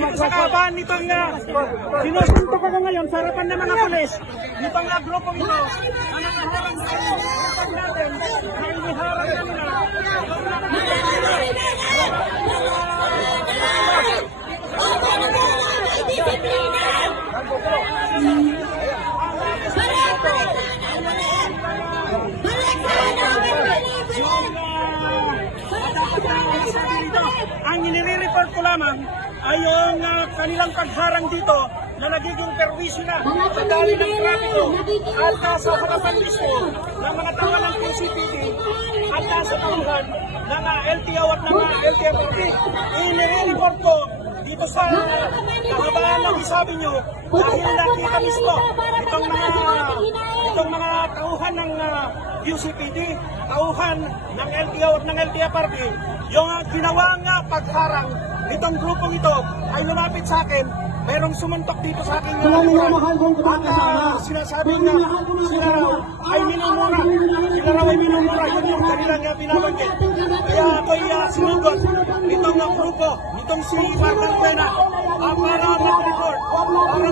Kinakabahan nitong na sinusunto ko na ngayon sa harapan ng mga pulis. Nitong na grupo ito. Ang nakaharang sa natin. Ang inire-report ko lamang ay yung ah, kanilang pagharang dito na nagiging perwisyo na sa dali ng trapiko at ah, sa harapan mismo ng mga tawa ng PCPD at ah, sa tauhan ng uh, LTO at ng uh, LTFRB. Inire-report ko dito sa kahabaan ng isabi nyo dahil nakita mismo itong mga mga tauhan ng uh, UCPD, tauhan ng LTO at ng LTFRB, yung uh, ginawang uh, pagharang nitong grupong ito ay lumapit sa akin, mayroong sumuntok dito sa uh, likuran. at uh, sinasabi nga sila raw ay minumura. Sila raw ay minumura. Yun yung kanilang uh, binabanggit. Kaya ako'y uh, sinugot nitong uh, grupo, nitong si Martin Pena, uh, para mag-report, para ng